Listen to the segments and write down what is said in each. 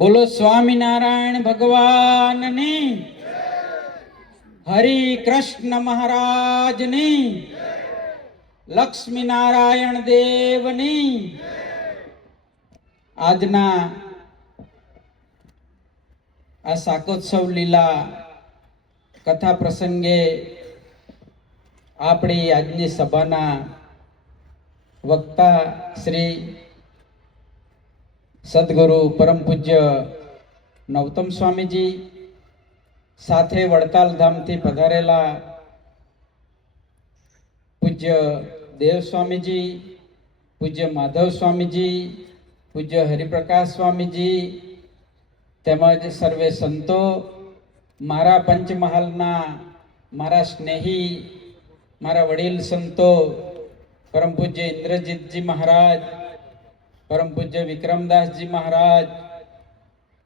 બોલો સ્વામિનારાયણ ભગવાનની, હરિ કૃષ્ણ મહારાજની, લક્ષ્મી નારાયણ દેવની. આજના આ શાકોત્સવ લીલા કથા પ્રસંગે આપણી આજની સભાના વક્તા શ્રી સદગુરુ પરમ પૂજ્ય નવતમ સ્વામીજી, સાથે વડતાલ ધામથી પધારેલા પૂજ્ય દેવ સ્વામીજી, પૂજ્ય માધવ સ્વામીજી, પૂજ્ય હરિપ્રકાશ સ્વામીજી, તેમજ સર્વે સંતો, મારા પંચમહાલના મારા સ્નેહી, મારા વડીલ સંતો, પરમ પૂજ્ય ઇન્દ્રજીતજી મહારાજ, પરમ પૂજ્ય વિક્રમદાસજી મહારાજ,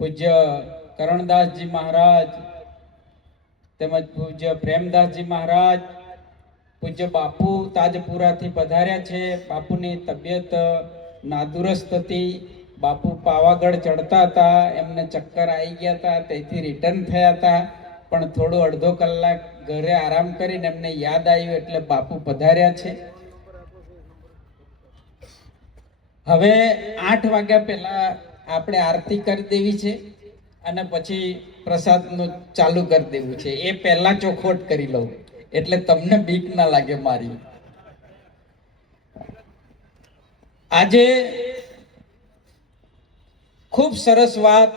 પૂજ્ય કરણદાસજી મહારાજ, તેમજ પૂજ્ય પ્રેમદાસજી મહારાજ, પૂજ્ય બાપુ તાજપુરાથી પધાર્યા છે. બાપુની તબિયત નાદુરસ્ત હતી. બાપુ પાવાગઢ ચડતા હતા, એમને ચક્કર આવી ગયા હતા, તેથી રિટર્ન થયા હતા. પણ થોડું અડધો કલાક ઘરે આરામ કરીને એમને યાદ આવ્યું એટલે બાપુ પધાર્યા છે. હવે 8 વાગ્યા પહેલા આપણે આરતી કરી દેવી છે અને પછી પ્રસાદનું ચાલુ કરી દેવું છે. એ પહેલા ચોખવટ કરી લઉં એટલે તમને બીક ના લાગે મારી. આજે ખૂબ સરસ વાત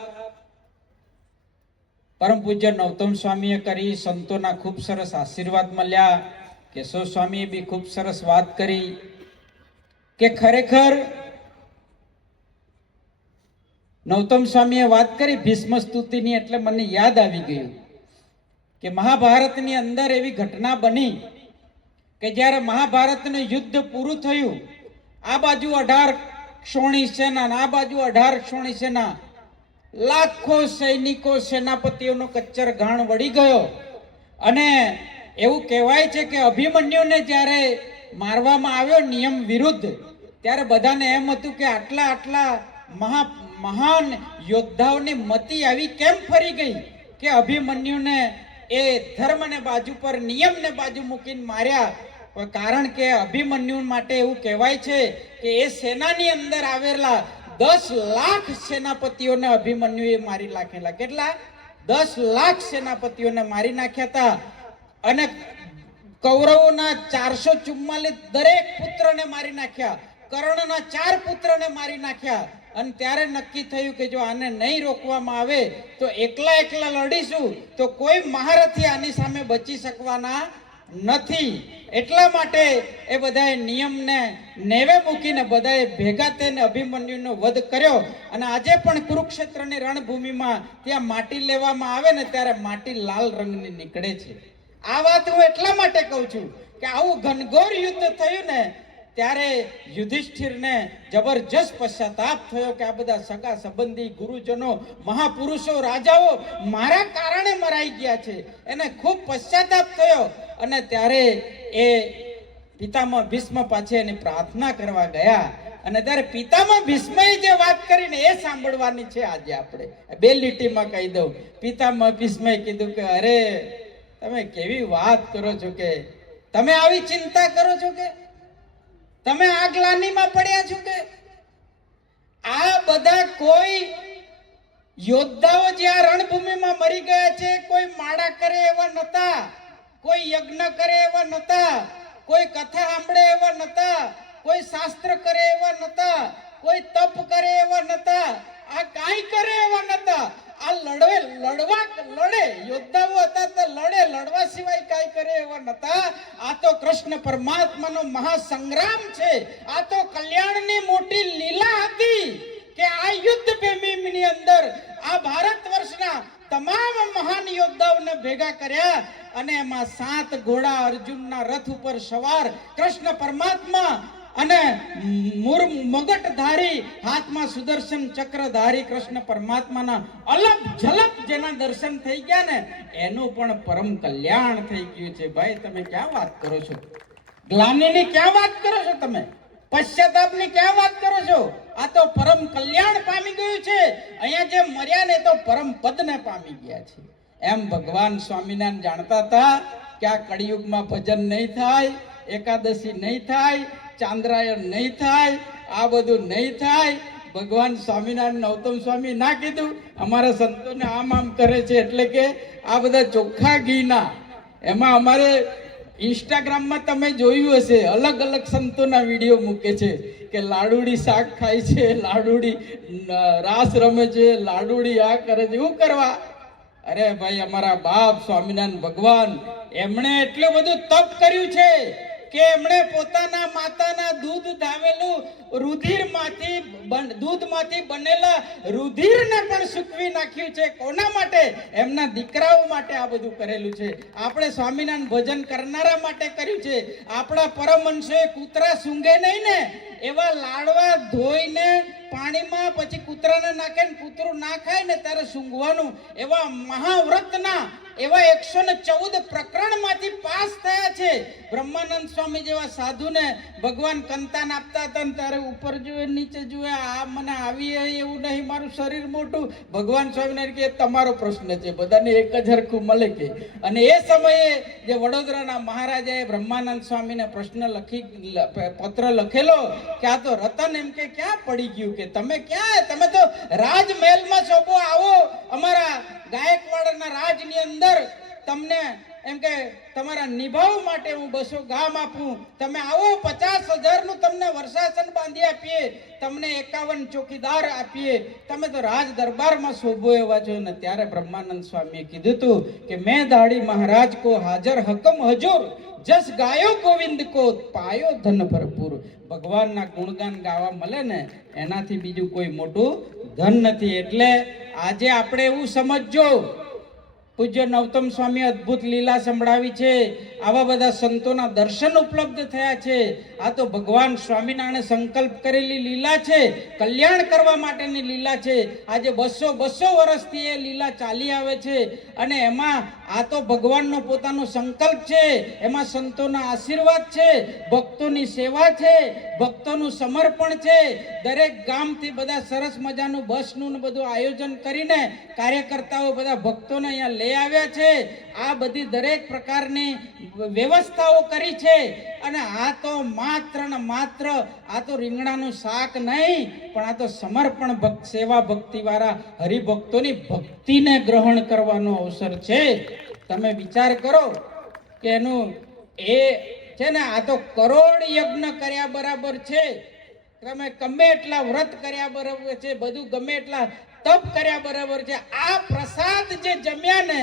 પરમ પૂજ્ય નવતમ સ્વામીએ કરી, સંતોના ખૂબ સરસ આશીર્વાદ મળ્યા. કેશવ સ્વામીએ બી ખૂબ સરસ વાત કરી કે ખરેખર નવતમ સ્વામીએ વાત કરી ભીષ્મ સ્તુતિની, એટલે મને યાદ આવી ગયું કે મહાભારતની અંદર એવી ઘટના બની કે જ્યારે મહાભારતનું યુદ્ધ પૂરું થયું, આ બાજુ 18 ક્ષોણી સેના, આ બાજુ 18 ક્ષોણી સેના, લાખો સૈનિકો, સેનાપતિઓનો કચ્ચર ઘાણ વળી ગયો. અને એવું કહેવાય છે કે અભિમન્યુને જ્યારે મારવામાં આવ્યો નિયમ વિરુદ્ધ, ત્યારે બધાને એમ હતું કે આટલા મહાન યોદ્ધાઓની મતિ આવી કેમ ફરી ગઈ કે અભિમન્યુને એ ધર્મને બાજુ પર, નિયમને બાજુ મૂકીને માર્યા. કારણ કે અભિમન્યુ માટે એવું કહેવાય છે કે એ સેનાની અંદર આવેલા 10 લાખ સેનાપતિઓને અભિમન્યુએ મારી નાખેલા. કેટલા? 10 લાખ સેનાપતિઓને મારી નાખ્યા હતા. અને કૌરવોના 444 દરેક પુત્રને મારી નાખ્યા. કર્ણના 4 પુત્રને મારી નાખ્યા. અને ત્યારે નક્કી થયું કે જો આને નહીં રોકવામાં આવે તો એકલા લડીશું તો કોઈ મહારથી આની સામે બચી શકવાના નથી. એટલા માટે એ બધાએ નિયમને નેવે મૂકીને બધાએ ભેગા થઈને અભિમન્યુનો વધ કર્યો. અને આજે પણ કુરુક્ષેત્રની રણભૂમિમાં ત્યાં માટી લેવામાં આવે ને ત્યારે માટી લાલ રંગની નીકળે છે. આ વાત હું એટલા માટે કહું છું કે આવું ઘનઘોર યુદ્ધ થયું ને ત્યારે યુધિષ્ઠિરને જબરજસ્ત પશ્ચાતાપ થયો કે આ બધા સગા સંબંધી, ગુરુજનો, મહાપુરુષો, રાજાઓ મારા કારણે મરાઈ ગયા છે. એને ખૂબ પશ્ચાતાપ થયો. અને ત્યારે એ પિતામહ ભીષ્મ પાસે એની પ્રાર્થના કરવા ગયા. અને ત્યારે પિતામહ ભીષ્મએ જે વાત કરીને એ સાંભળવાની છે. આજે આપણે 2 લીટીમાં કહી દઉં. પિતામહ ભીષ્મએ કીધું કે અરે તમે કેવી વાત કરો છો, કે તમે આવી ચિંતા કરો છો, કે તમે આ ગ્લાનીમાં પડ્યા છો, કે આ બધા કોઈ યોદ્ધાઓ જે આ રણભૂમિમાં મરી ગયા છે, કોઈ માળા કરે એવા નતા, કોઈ યજ્ઞ કરે એવા નતા, કોઈ કથા સાંભળે એવા નતા, કોઈ શાસ્ત્ર કરે એવા નતા, કોઈ તપ કરે એવા નતા, આ કાંઈ કરે એવા નતા. આ લડે યોદ્ધાઓ હતા તો લડવા સિવાય કાંઈ કરે એવા નતા. આ તો કૃષ્ણ પરમાત્માનો મહાસંગ્રામ છે. આ તો કલ્યાણની મોટી લીલા હતી કે આ યુદ્ધ ભૂમિની અંદર આ ભારત વર્ષના તમામ મહાન યોદ્ધાઓને ભેગા કર્યા. અને એમાં 7 ઘોડા અર્જુનના રથ ઉપર સવાર કૃષ્ણ પરમાત્મા અને મગટધારી, હાથમાં સુદર્શન ચક્રધારી કૃષ્ણ પરમાત્માના અલગ ઝલક જેના દર્શન થઈ ગયા ને એનું પણ પરમ કલ્યાણ થઈ ગયું છે. ભાઈ તમે ક્યાં વાત કરો છો? ગ્લાનીની ક્યાં વાત કરો છો તમે? પશ્ચાતાપની ક્યાં વાત કરો છો? આ તો પરમ કલ્યાણ પામી ગયું છે. અહીંયા જે મર્યા ને તો પરમ પદને પામી ગયા છે. એમ ભગવાન સ્વામિનારાયણ જાણતા હતા કે આ કળિયુગમાં ભજન નહીં થાય, એકાદશી નહીં થાય, ચાંદ્રાયણ નહીં થાય, આ બધું નહીં થાય. ભગવાન સ્વામિનારાયણ નૌતમ સ્વામી ના કીધું, અમારા સંતોને આમ કરે છે એટલે કે આ બધા ચોખ્ખા ઘીના. એમાં અમારે ઇન્સ્ટાગ્રામમાં તમે જોયું હશે, અલગ અલગ સંતોના વિડીયો મૂકે છે કે લાડુડી શાક ખાય છે, લાડુડી રાસ રમે છે, લાડુડી આ કરે છે. શું કરવા? અરે ભાઈ, અમારા બાપ સ્વામિનારાયણ ભગવાન એમણે એટલું બધું તપ કર્યું છે કે એમણે પોતાના માતાના દૂધ ધાવેલું દૂધમાંથી બનેલા રુધિરને પણ સૂકવી નાખ્યું છે. કોના માટે? એમના દીકરાઓ માટે આ બધું કરેલું છે. આપણે સ્વામિનારાયણ ભજન કરનારા માટે કર્યું છે. આપણા પરમહંસોએ કૂતરા સૂંઘે નહીં ને એવા લાડવા ધોઈને પાણીમાં પછી કૂતરાને નાખે ને કૂતરું ના ખાય ને ત્યારે સૂંઘવાનું, એવા મહાવ્રતના એવા 114 પ્રકરણમાંથી પાસ થયા છે. બ્રહ્માનંદ સ્વામી જેવા સાધુને ભગવાન કંતાન આપતા હતા ને ત્યારે ઉપર જુએ નીચે જુએ, આ મને આવી એવું નહીં, મારું શરીર મોટું. ભગવાન સ્વામિનારાયણ કે તમારો પ્રશ્ન છે, બધાને એક જ હરખું મળે કે. અને એ સમયે જે વડોદરાના મહારાજાએ બ્રહ્માનંદ સ્વામીને પત્ર લખેલો કે આ તો રતન એમ કે ક્યાં પડી ગયું, કે તમે ક્યાં, તમે તો રાજમહેલમાં શોભો, આવો અમારા ગાયકવાડના રાજની અંદર તમને એમ કે તમારા નિભાવ માટે હું 200 ગામ આપું, તમે આવો 50,000 નું તમને વર્ષાસન બાંધી આપીએ, તમને 51 ચોકીદાર આપીએ, તમે તો રાજ દરબારમાં શોભો એવા છો. ને ત્યારે બ્રહ્માનંદ સ્વામીએ કીધું હતું કે મેં દાડી મહારાજ કો હાજર હકમ હજુર, જસ ગાયો ગોવિંદ કો પાયો ધન ભરપૂર. ભગવાનના ગુણગાન ગાવા મળે ને એનાથી બીજું કોઈ મોટું ધન નથી. એટલે આજે આપણે એવું સમજજો, પૂજ્ય નૌતમ સ્વામી અદ્ભુત લીલા સંભળાવી છે, આવા બધા સંતોના દર્શન ઉપલબ્ધ થયા છે. આ તો ભગવાન સ્વામિનારાયણે સંકલ્પ કરેલી લીલા છે, કલ્યાણ કરવા માટેની લીલા છે. આજે 200 વર્ષથી એ લીલા ચાલી આવે છે. અને એમાં આ તો ભગવાનનો પોતાનો સંકલ્પ છે, એમાં સંતોના આશીર્વાદ છે, ભક્તોની સેવા છે, ભક્તોનું સમર્પણ છે. દરેક ગામથી બધા સરસ મજાનું બસનું ને બધું આયોજન કરીને કાર્યકર્તાઓ બધા ભક્તોને અહીંયા લઈ આવ્યા છે. આ બધી દરેક પ્રકારની વ્યવસ્થાઓ કરી છે. અને આ તો માત્ર ને માત્ર આ તો રીંગણાનું શાક નહીં, પણ આ તો સમર્પણ સેવા ભક્તિ વાળા હરિભક્તોની ભક્તિને ગ્રહણ કરવાનો અવસર છે. તમે વિચાર કરો કે એનું એ છે ને, આ તો કરોડ યજ્ઞ કર્યા બરાબર છે. તમે ગમે એટલા વ્રત કર્યા બરાબર છે, બધું ગમે એટલા તપ કર્યા બરાબર છે. આ પ્રસાદ જે જમ્યા ને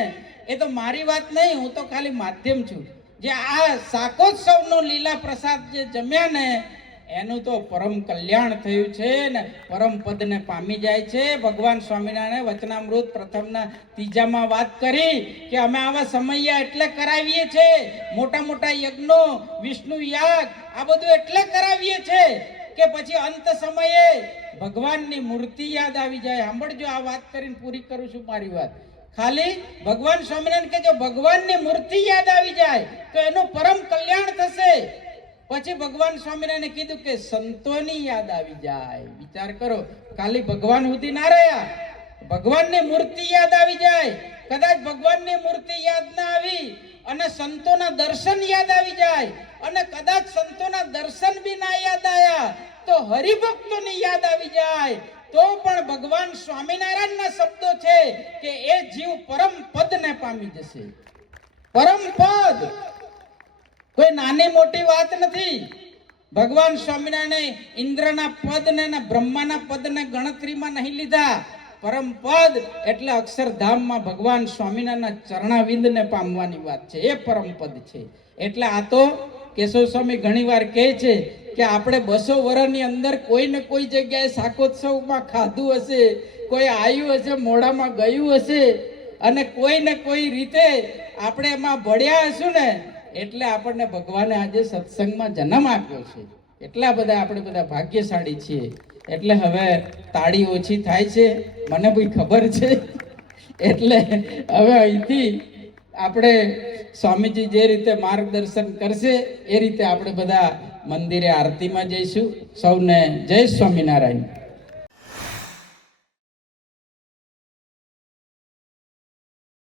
એ તો મારી વાત નહીં, હું તો ખાલી માધ્યમ છું. જે આ શાકોત્સવનો લીલા પ્રસાદ જે જમ્યા ને એનું તો પરમ કલ્યાણ થયું છે ને પરમ પદને પામી જાય છે. ભગવાન સ્વામિનારાયણે વચનામૃત પ્રથમના 3જામાં વાત કરી કે અમે આવા સમયા એટલે કરાવીએ છે, મોટા મોટા યજ્ઞો, વિષ્ણુ યાગ, આ બધું એટલે કરાવીએ છે કે પછી અંત સમયે ભગવાનની મૂર્તિ યાદ આવી જાય. સાંભળજો, આ વાત કરીને પૂરી કરું છું મારી વાત. ખાલી ભગવાન સ્વામિનારાયણ કે જો ભગવાનની મૂર્તિ યાદ આવી જાય તો એનું પરમ કલ્યાણ થશે. પછી ભગવાન સ્વામિનારાયણે કીધું કે સંતોની યાદ આવી જાય. વિચાર કરો, ખાલી ભગવાન સુધી ના રહ્યા, ભગવાનની મૂર્તિ યાદ આવી જાય. કદાચ ભગવાનની મૂર્તિ યાદ ના આવી અને સંતોના દર્શન યાદ આવી જાય, અને કદાચ સંતોના દર્શન બી ના યાદ આયા તો હરિભક્તોની યાદ આવી જાય, તો પણ ભગવાન સ્વામિનારાયણના શબ્દો છે કે એ જીવ પરમ પદને પામી જશે. પરમ પદ કોઈ નાની મોટી વાત નથી. ભગવાન સ્વામિનારાયણે ઇન્દ્રના પદને ને બ્રહ્માના પદને ગણતરીમાં નહીં લીધા. પરમ પદ એટલે અક્ષરધામમાં ભગવાન સ્વામિનારાયણના ચરણાવિંદને પામવાની વાત છે, એ પરમ પદ છે. એટલે આ તો કેશવ સ્વામી ઘણીવાર કહે છે કે આપણે 200 વર્ષની અંદર કોઈ ને કોઈ જગ્યાએ શાકોત્સવમાં ખાધું હશે, કોઈ આવ્યું હશે, મોઢામાં ગયું હશે, અને કોઈ ને કોઈ રીતે આપણે એમાં ભળ્યા હશું ને એટલે આપણને ભગવાને આજે સત્સંગમાં જન્મ આપ્યો છે. એટલા બધા આપણે બધા ભાગ્યશાળી છીએ. એટલે હવે તાળી ઓછી થાય છે, મને બી ખબર છે. એટલે હવે અહીંથી આપણે સ્વામીજી જે રીતે માર્ગદર્શન કરશે એ રીતે આપણે બધા મંદિરે આરતીમાં જઈશું. સૌને જય સ્વામિનારાયણ.